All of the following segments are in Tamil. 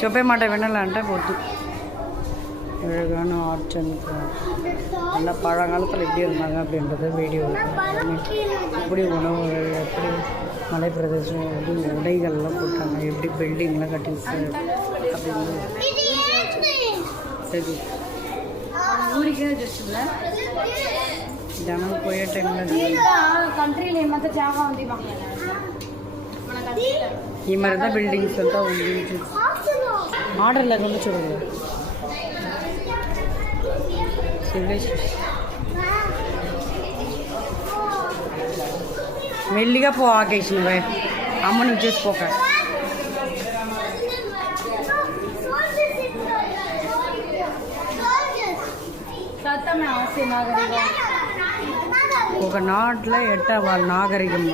చెప్పేమాట వినాలంటే పొద్దు அழகான ஆர்ட்ஸ் அண்ட் நல்லா பழங்காலத்தில் எப்படி இருந்தாங்க அப்படின்றது வீடியோ எப்படி உணவுகள் எப்படி மலை பிரதேசம் எப்படி உடைகள்லாம் போட்டாங்க எப்படி பில்டிங்லாம் கட்டிச்சு அப்படின்னு சரி ஊருக்கே ஜஸ்ட் இல்லை ஜனம் போய டைமில் కంట్రీలో ఏమంతా జాగా ఉంది ఈ మరింత బిల్డింగ్స్ అంతా ఉంది ఆర్డర్ లేకుండా చూడండి మెల్లిగా పో ఆకేసి నువ్వే అమ్మ నువ్వు చేసుకోక ఒక நாட்டில் வாழ் நாகரிகம்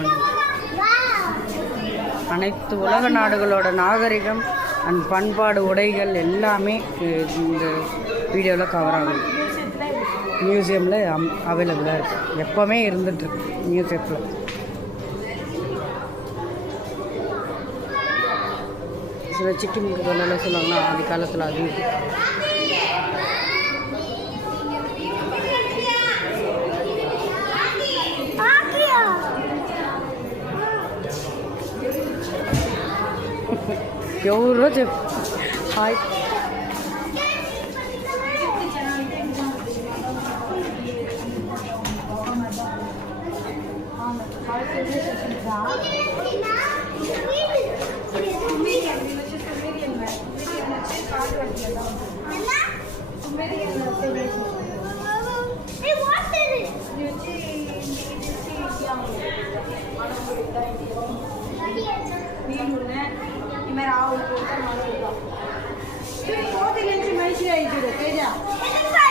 அனைத்து உலக நாடுகளோட நாகரிகம் அண்ட் பண்பாடு உடைகள் எல்லாமே இந்த வீடியோவில் கவர் ஆகும். மியூசியமில் அவைலபிளாக இருக்குது, எப்போவுமே இருந்துகிட்ருக்கு மியூசியத்தில். சில சிக்கி முக்குதெல்லாம் சொல்லுவாங்கன்னா ஆதி காலத்தில் அது ఎవరో హాయ్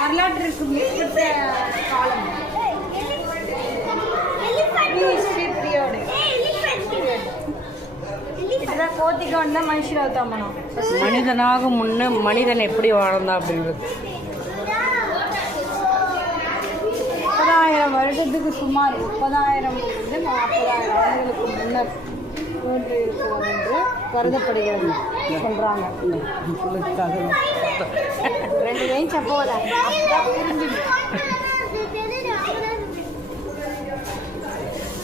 வரலாற்று காலம் கோத்திக்கு வந்தா மனுஷன் అవుతాం మనం. மனிதனாக முன்ன மனிதன் எப்படி வாழ்ந்தான் அப்படின்றது 30,000 வருடத்துக்கு சுமார் 30,000 40,000 ஆண்டுகளுக்கு முன்னர் தோன்றியிருக்கிறோம் என்று கருதப்படுகிறது சொல்றாங்க. 2 லைன் చెప్పవదా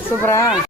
சூப்பரா.